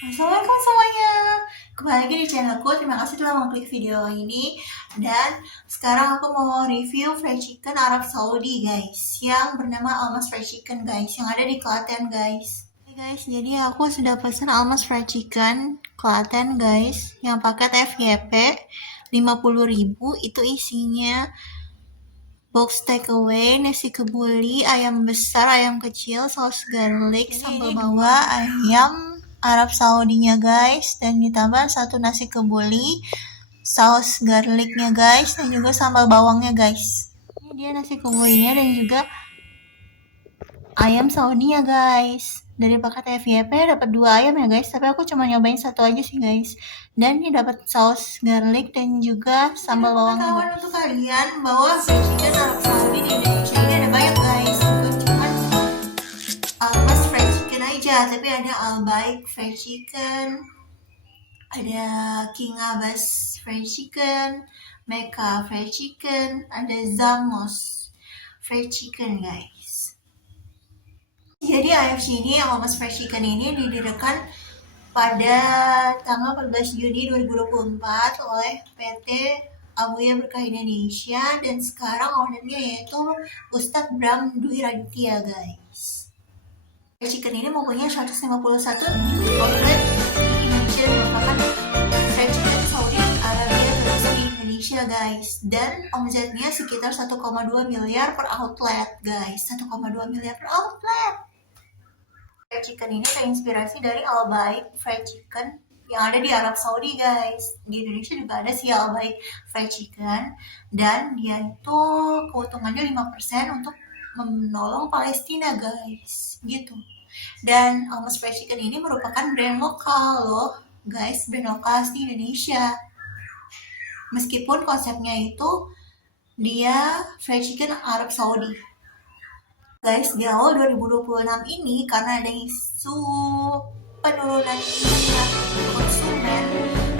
Assalamualaikum semuanya. Kembali lagi di channelku. Terima kasih telah mengklik video ini. Dan sekarang aku mau review fried chicken Arab Saudi guys, yang bernama Almas Fried Chicken guys, yang ada di Klaten guys. Oke guys, jadi aku sudah pesan Almas Fried Chicken Klaten guys, yang paket FYP 50.000. Itu isinya box takeaway, nasi kebuli, ayam besar, ayam kecil, saus garlic, sambal bawang, ayam Arab Saudinya guys, dan ditambah satu nasi kebuli, saus garlicnya guys, dan juga sambal bawangnya guys. Ini dia nasi kebulinya dan juga ayam Saudinya guys. Dari paket FYP dapat 2 ayam ya guys, tapi aku cuma nyobain satu aja sih guys. Dan ini dapat saus garlic dan juga sambal bawang. Pengetahuan untuk kalian bahwa fried chicken Arab Saudi di Indonesia ini ada banyak guys, bukan cuma Almas Fried Chicken aja, tapi ada Albaik Fried Chicken, ada King Abbas Fried Chicken, Mecca Fried Chicken, ada Zamos Fried Chicken guys. Jadi AFC ini, Almas Fried Chicken ini didirikan pada tanggal 14 Juni 2024 oleh PT Abuya Berkah Indonesia, dan sekarang ownernya yaitu Ustadz Bram Dwi Raditya guys. Fried chicken ini mempunyai 151 outlet di Indonesia dan merupakan fried chicken Saudi Arabia terbesar di Indonesia guys, dan omsetnya sekitar 1,2 miliar per outlet guys. 1,2 miliar per outlet. Fried chicken ini terinspirasi dari Albaik Fried Chicken yang ada di Arab Saudi guys. Di Indonesia juga ada sih Albaik Fried Chicken, dan dia itu keuntungannya 5% untuk menolong Palestina guys, gitu. Dan Almas Fried Chicken ini merupakan brand lokal loh guys, brand lokal di Indonesia. Meskipun konsepnya itu dia fried chicken Arab Saudi. Guys, di awal 2026 ini karena ada isu penurunan minat konsumen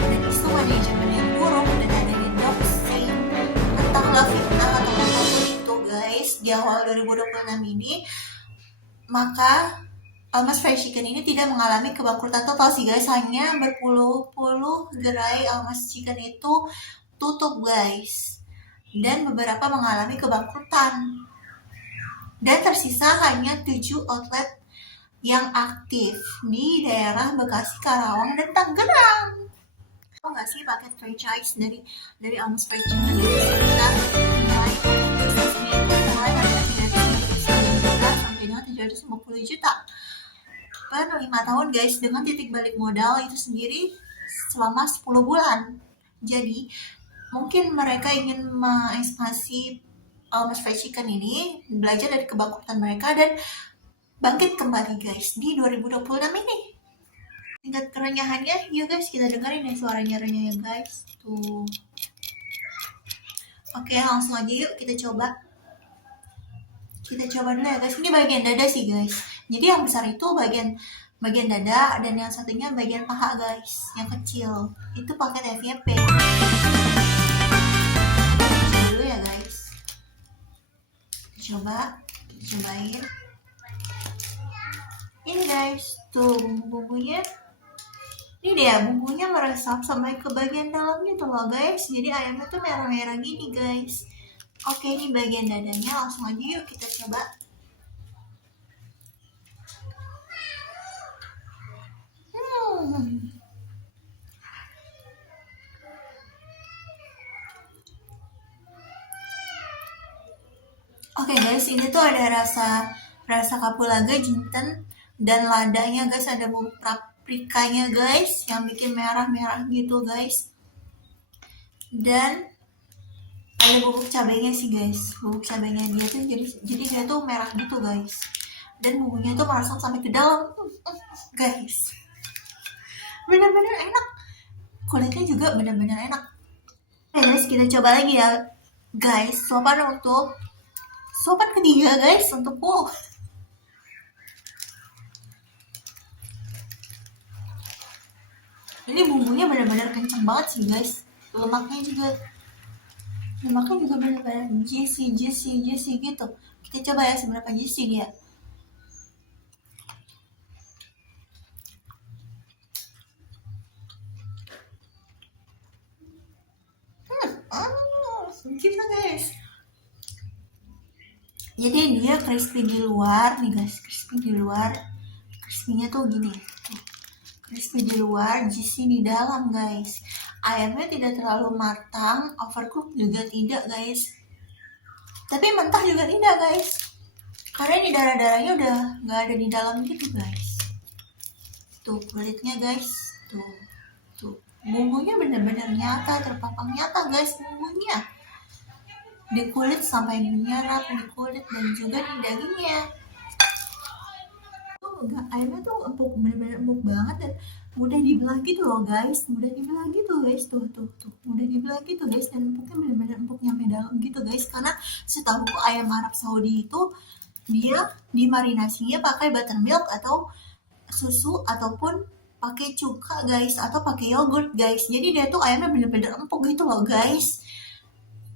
dan isu manajemen yang buruk dan adanya doxing, entahlah fitnah atau apapun itu guys, di awal 2026 ini, maka Almas Fried Chicken ini tidak mengalami kebangkrutan total sih guys, hanya berpuluh-puluh gerai Almas Chicken itu tutup guys, dan beberapa mengalami kebangkrutan, dan tersisa hanya 7 outlet yang aktif di daerah Bekasi, Karawang, dan Tangerang. Tahu nggak sih paket franchise dari Almas Fried Chicken itu sekitar mulai bisnisnya itu mulai harga 350 juta sampai dengan 750 juta per 5 tahun guys, dengan titik balik modal itu sendiri selama 10 bulan. Jadi mungkin mereka ingin mengekspansi Almas Fried Chicken ini, belajar dari kebangkrutan mereka dan bangkit kembali guys di 2026 ini. Tingkat kerenyahannya, yuk guys kita dengerin ya suaranya renyah ya guys. Tuh. Oke, langsung aja yuk kita coba. Kita coba dulu ya guys. Ini bagian dada sih guys. Jadi yang besar itu bagian dada, dan yang satunya bagian paha guys, yang kecil. Itu paket FYP. Dulu ya guys. Kita cobain. Ini guys, tuh bumbu-bumbunya. Ini dia, bumbunya meresap sampai ke bagian dalamnya tuh loh guys. Jadi ayamnya tuh merah-merah gini guys. Oke, ini bagian dadanya, langsung aja yuk kita coba. Oke guys, ini tuh ada rasa kapulaga, jinten, dan ladanya guys, ada bumbu paprikanya guys yang bikin merah-merah gitu guys, dan ada bubuk cabenya sih guys. Bubuk cabenya dia tuh jadi dia tuh merah gitu guys, dan bumbunya tuh merasuk sampai ke dalam guys. Bener-bener enak, kulitnya juga bener-bener enak. Oke guys, kita coba lagi ya guys. Sopan ketiga guys untukku. Ini bumbunya benar-benar kenceng banget sih guys. Lemaknya juga benar-benar juicy gitu. Kita coba ya seberapa juicy dia. gitu guys. Jadi dia crispy di luar nih guys, crispy di luar, crispy-nya tuh gini tuh. Crispy di luar, juicy di dalam guys. Ayamnya tidak terlalu matang, overcook juga tidak guys, tapi mentah juga tidak guys, karena ini darah-darahnya udah nggak ada di dalam gitu guys. Tuh kulitnya guys, tuh bumbunya bener-bener nyata, terpapang nyata guys bumbunya di kulit sampai menyerap di kulit dan juga di dagingnya. Ayamnya tuh empuk, bener-bener empuk banget dan mudah dibelah gitu loh guys, mudah dibelah gitu guys, tuh mudah dibelah gitu guys, dan empuknya bener-bener empuk nyampe dalam gitu guys. Karena setahu ayam Arab Saudi itu dia dimarinasinya pakai buttermilk atau susu ataupun pakai cuka guys, atau pakai yogurt guys. Jadi dia tuh ayamnya bener-bener empuk gitu loh guys.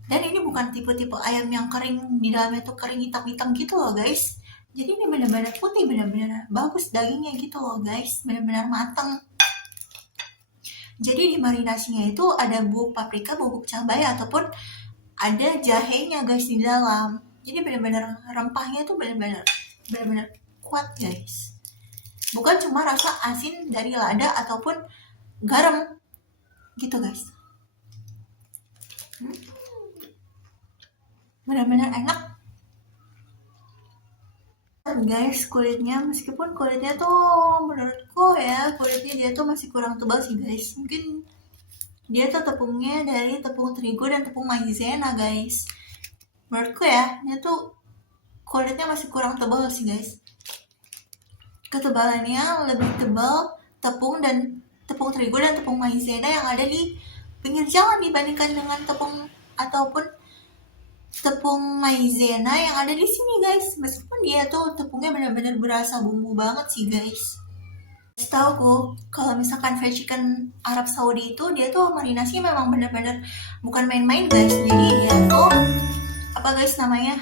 Dan ini bukan tipe-tipe ayam yang kering, di dalamnya tuh kering hitam-hitam gitu loh guys. Jadi ini benar-benar putih, benar-benar bagus dagingnya gitu loh guys, benar-benar matang. Jadi di marinasinya itu ada bubuk paprika, bubuk cabai, ataupun ada jahenya guys di dalam. Jadi benar-benar rempahnya tuh benar-benar kuat guys. Bukan cuma rasa asin dari lada ataupun garam gitu guys. Benar-benar enak guys kulitnya. Meskipun kulitnya tuh menurutku ya, kulitnya dia tuh masih kurang tebal sih guys. Mungkin dia tuh tepungnya dari tepung terigu dan tepung maizena guys. Menurutku ya, dia tuh kulitnya masih kurang tebal sih guys. Ketebalannya lebih tebal tepung terigu dan tepung maizena yang ada di pinggir jalan dibandingkan dengan tepung ataupun tepung maizena yang ada di sini guys. Meskipun dia tuh tepungnya benar-benar berasa bumbu banget sih guys. Setauku kalau misalkan fried chicken Arab Saudi itu dia tuh marinasi memang benar-benar bukan main-main guys. Jadi dia tuh apa guys namanya,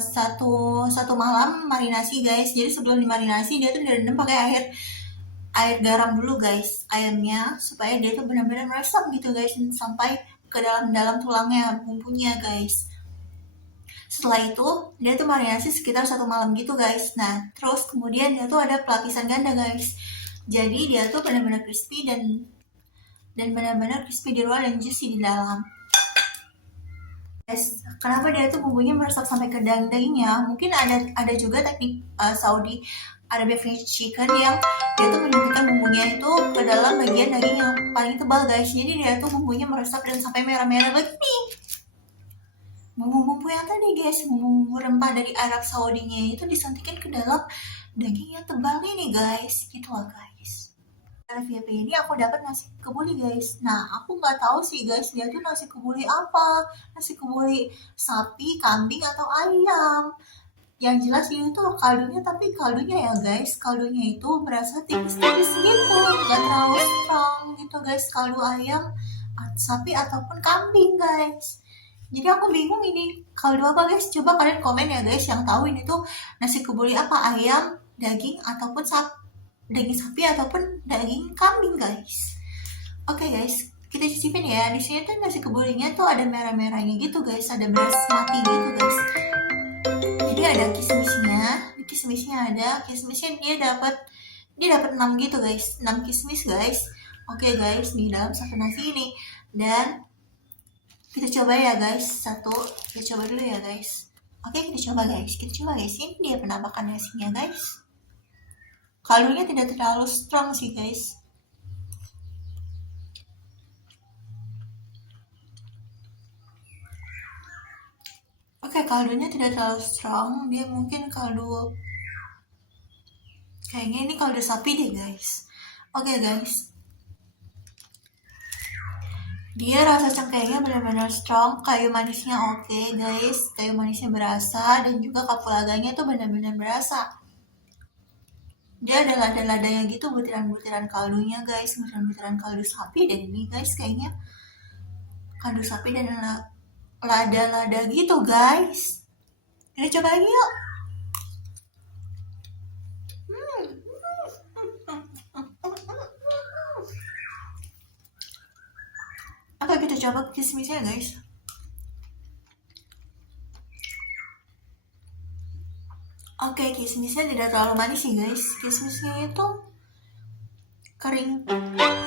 satu malam marinasi guys. Jadi sebelum dimarinasi dia tuh direndam pakai air garam dulu guys ayamnya, supaya dia tuh benar-benar meresap gitu guys sampai ke dalam tulangnya bumbunya guys. Setelah itu dia tuh marinasi sekitar 1 malam gitu guys. Nah terus kemudian dia tuh ada pelapisan ganda guys. Jadi dia tuh benar-benar crispy dan benar-benar crispy di luar dan juicy di dalam guys. Kenapa dia tuh bumbunya meresap sampai ke dagingnya? Mungkin ada juga teknik Saudi Arabia fried chicken yang dia tuh menyuntikkan bumbunya itu ke dalam bagian daging yang paling tebal guys. Jadi dia tuh bumbunya meresap dan sampai merah-merah begini. Bumbu-bumbu yang tadi guys, bumbu rempah dari Arab Saudinya itu disuntikin ke dalam daging yang tebal ini guys, gitu lah guys. Dari VIP ini aku dapat nasi kebuli guys. Nah aku nggak tahu sih guys dia tuh nasi kebuli apa, nasi kebuli sapi, kambing atau ayam. Yang jelas ini tuh kaldunya, tapi kaldunya ya guys, kaldunya itu berasa tipis-tipis gitu, nggak terlalu strong gitu guys, kaldu ayam, sapi ataupun kambing guys. Jadi aku bingung ini kaldu apa guys. Coba kalian komen ya guys yang tahu ini tuh nasi kebuli apa, ayam, daging ataupun daging sapi ataupun daging kambing guys. Oke guys, kita cicipin ya. Di sini tuh nasi kebulinya tuh ada merah-merahnya gitu guys, ada beras mati gitu guys. Jadi ada kismisnya ada, kismisnya dia dapat 6 gitu guys, 6 kismis guys. Oke guys, di dalam satu nasi ini. Dan kita coba ya guys, kita coba dulu ya guys. Oke kita coba guys, ini dia penampakan nasinya guys. Kaldunya tidak terlalu strong sih guys. Oke, kaldunya tidak terlalu strong, dia mungkin kaldu, kayaknya ini kaldu sapi deh guys. Oke guys, dia rasa cengkehnya benar-benar strong, kayu manisnya oke guys, kayu manisnya berasa, dan juga kapulaganya tuh benar-benar berasa. Dia ada lada-ladanya gitu, butiran-butiran kaldunya guys, butiran-butiran kaldu sapi. Dan ini guys kayaknya kaldu sapi dan lada-lada gitu guys. Kita coba lagi yuk. Oke kita coba kismisnya guys. kismisnya tidak terlalu manis sih guys. Kismisnya itu kering,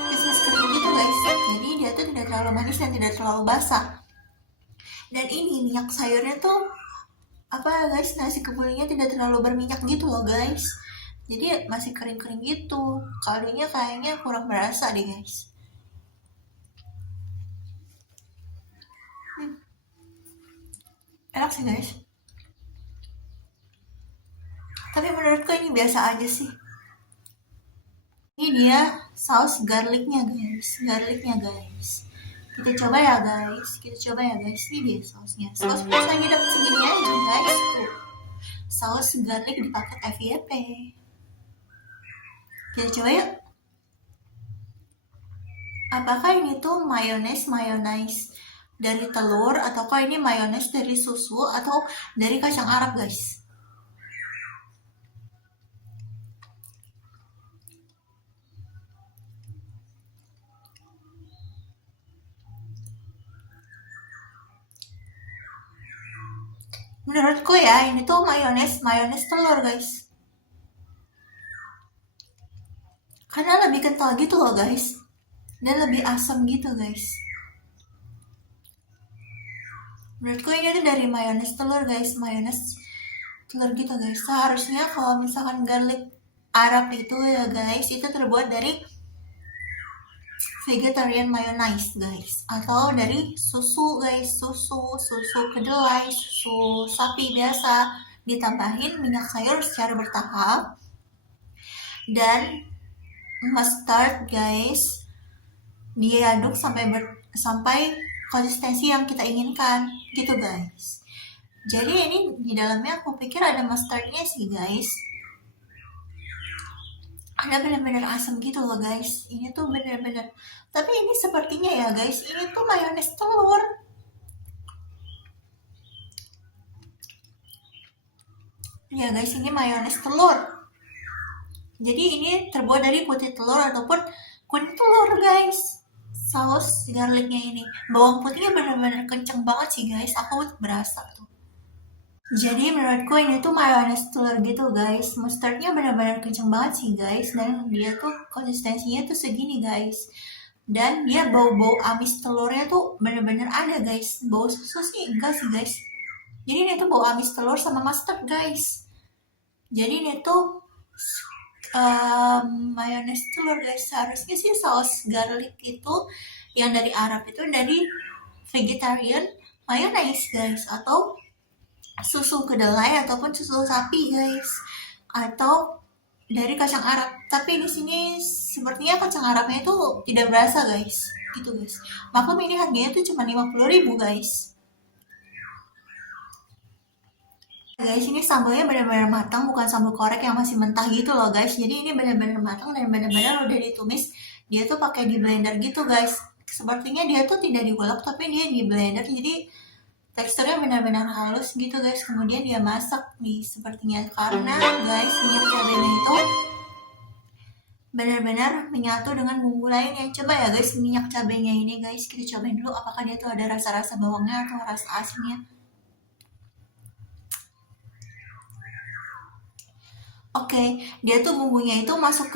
kismis kering gitu guys. Jadi dia tuh tidak terlalu manis dan tidak terlalu basah. Dan ini minyak sayurnya tuh apa guys, nasi kebulnya tidak terlalu berminyak gitu loh guys. Jadi masih kering-kering gitu. Kaldunya kayaknya kurang berasa deh guys. Enak sih guys. Tapi menurutku ini biasa aja sih. Ini dia saus garlicnya guys. Kita coba ya guys. Ini dia sausnya. Saus biasa lagi dapat segini aja guys. Tuh. Saus garlic di paket FYP. Kita coba yuk. Apakah ini tuh mayones dari telur, ataukah ini mayones dari susu, atau dari kacang Arab guys? Menurutku ya ini tuh mayones telur guys. Karena lebih kental gitu loh guys. Dan lebih asam gitu guys. Menurutku ini tuh dari mayones telur guys. Mayones telur gitu guys. Seharusnya kalau misalkan garlic Arab itu ya guys, itu terbuat dari vegetarian mayonnaise guys, atau dari susu guys, susu kedelai, susu sapi biasa, ditambahin minyak sayur secara bertahap, dan mustard guys, diaduk sampai konsistensi yang kita inginkan gitu guys. Jadi ini di dalamnya aku pikir ada mustardnya sih guys. Ada benar-benar asam gitu loh guys. Ini tuh benar-benar. Tapi ini sepertinya ya guys, ini tuh mayones telur. Ya guys, ini mayones telur. Jadi ini terbuat dari putih telur ataupun kuning telur guys. Saus garlicnya ini. Bawang putihnya benar-benar kenceng banget sih guys. Aku berasa tuh. Jadi menurutku ini tuh mayones telur gitu guys. Mustardnya benar-benar kenceng banget sih guys. Dan dia tuh konsistensinya tuh segini guys. Dan dia bau-bau amis telurnya tuh benar-benar ada guys. Bau susu sih enggak sih guys. Jadi ini tuh bau amis telur sama mustard guys. Jadi ini tuh mayones telur guys. Seharusnya sih saus garlic itu yang dari Arab itu dari vegetarian mayonnaise guys, atau susu kedelai ataupun susu sapi guys, atau dari kacang Arab. Tapi di sini sepertinya kacang Arabnya itu tidak berasa guys, gitu guys. Maklum ini harganya tuh cuma 50.000 guys. Guys, ini sambalnya benar-benar matang, bukan sambal korek yang masih mentah gitu loh guys. Jadi ini benar-benar matang dan benar-benar udah ditumis. Dia tuh pakai di blender gitu guys. Sepertinya dia tuh tidak diulek tapi dia di blender. Jadi teksturnya benar-benar halus gitu guys. Kemudian dia masak nih sepertinya, karena guys minyak cabenya itu benar-benar menyatu dengan bumbu lainnya. Coba ya guys minyak cabenya ini guys, kita cobain dulu apakah dia tuh ada rasa-rasa bawangnya atau rasa asinnya. Oke, dia tuh bumbunya itu masuk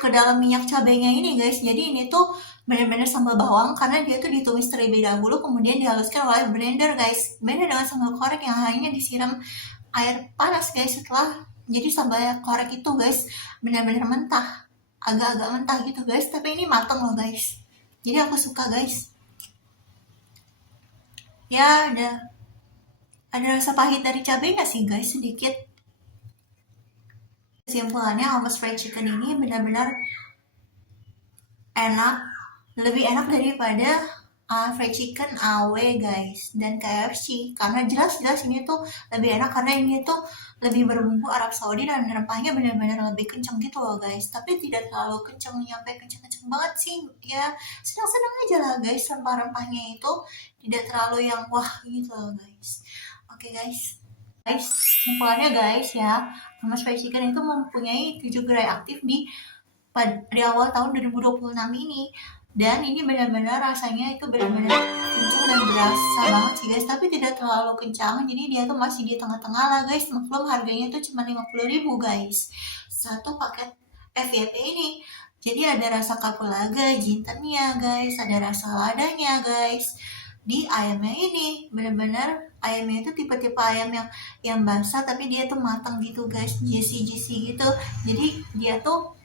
ke dalam minyak cabenya ini guys. Jadi ini tuh benar-benar sambal bawang karena dia tuh ditumis terlebih dahulu kemudian dihaluskan oleh blender guys. Beda dengan sambal korek yang hanya disiram air panas guys setelah. Jadi sambal korek itu guys benar-benar mentah, agak-agak mentah gitu guys. Tapi ini matang loh guys. Jadi aku suka guys. Ya ada rasa pahit dari cabenya sih guys sedikit. Kesimpulannya hummus fried chicken ini benar-benar enak, lebih enak daripada fried chicken AW guys dan KFC, karena jelas-jelas ini tuh lebih enak karena ini tuh lebih berbumbu Arab Saudi dan rempahnya benar-benar lebih kencang gitu loh guys. Tapi tidak terlalu kencang nyampe kencang-kencang banget sih ya, sedang-sedang aja lah guys. Rempah-rempahnya itu tidak terlalu yang wah gitu loh guys. Oke guys, kesimpulannya guys ya, hummus fried chicken itu mempunyai 7 gerai aktif di awal tahun 2026 ini. Dan ini benar-benar rasanya itu benar-benar kencang dan berasa banget sih guys, tapi tidak terlalu kencang. Jadi dia tuh masih di tengah-tengah lah guys. Maklum harganya tuh cuma 50.000 guys. Satu paket FYP ini. Jadi ada rasa kapulaga, jintennya guys, ada rasa ladanya guys. Di ayamnya ini benar-benar ayamnya itu tipe-tipe ayam yang basah tapi dia tuh matang gitu guys, juicy gitu. Jadi dia tuh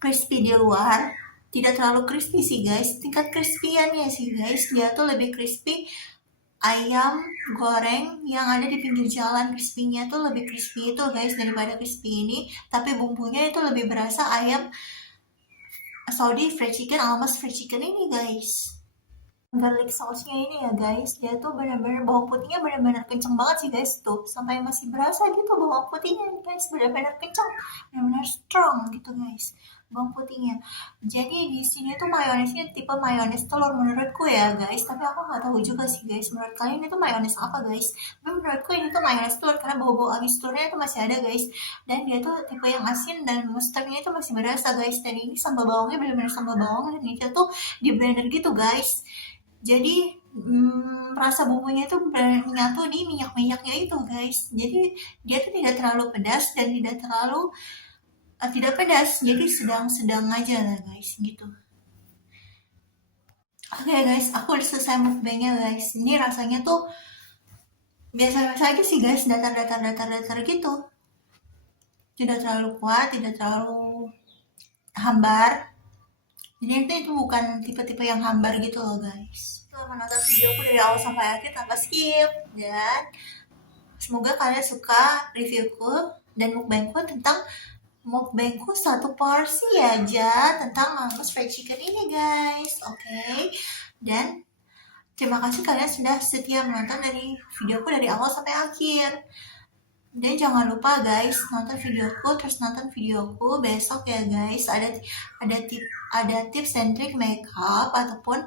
crispy di luar, tidak terlalu crispy sih guys. Tingkat crispy-nya sih guys, dia tuh lebih crispy ayam goreng yang ada di pinggir jalan. Crispy-nya tuh lebih crispy itu guys daripada crispy ini, tapi bumbunya itu lebih berasa ayam Saudi fried chicken, almas fried chicken ini guys. Garlic sauce-nya ini ya guys, dia tuh benar-benar bawang putihnya benar-benar kenceng banget sih guys, tuh sampai masih berasa gitu bawang putihnya guys, benar-benar kenceng, benar-benar strong gitu guys bawang putihnya. Jadi di sini tuh mayonesnya tipe mayones telur menurutku ya guys, tapi aku nggak tahu juga sih guys menurut kalian itu mayones apa guys. Tapi menurutku ini tuh mayones telur karena bau-bau amis telurnya itu masih ada guys, dan dia tuh tipe yang asin dan mustardnya itu masih berasa guys. Dan ini sambal bawangnya benar-benar sambal bawang dan itu tuh di blender gitu guys. Jadi rasa bumbunya itu menyatu di minyak-minyaknya itu guys. Jadi dia tuh tidak terlalu pedas dan tidak pedas. Jadi sedang-sedang aja lah guys gitu. Oke guys, aku udah selesai mukbangnya guys. Ini rasanya tuh biasa-biasa aja sih guys, datar gitu. Tidak terlalu kuat, tidak terlalu hambar. Jadi itu bukan tipe-tipe yang hambar gitu loh guys. Setelah menonton videoku dari awal sampai akhir tanpa skip, dan semoga kalian suka reviewku dan mukbangku satu porsi aja tentang mangus fried chicken ini guys. Oke. Dan terima kasih kalian sudah setia menonton dari videoku dari awal sampai akhir. Dan jangan lupa guys, nonton videoku besok ya guys. Ada tips dan trik makeup ataupun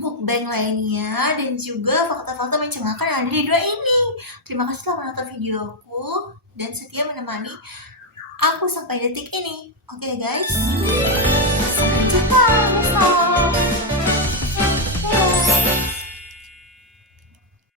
mukbang lainnya, dan juga fakta-fakta mencengangkan yang ada di video ini. Terima kasih telah menonton videoku dan setia menemani aku sampai detik ini. Oke guys, sampai jumpa besok.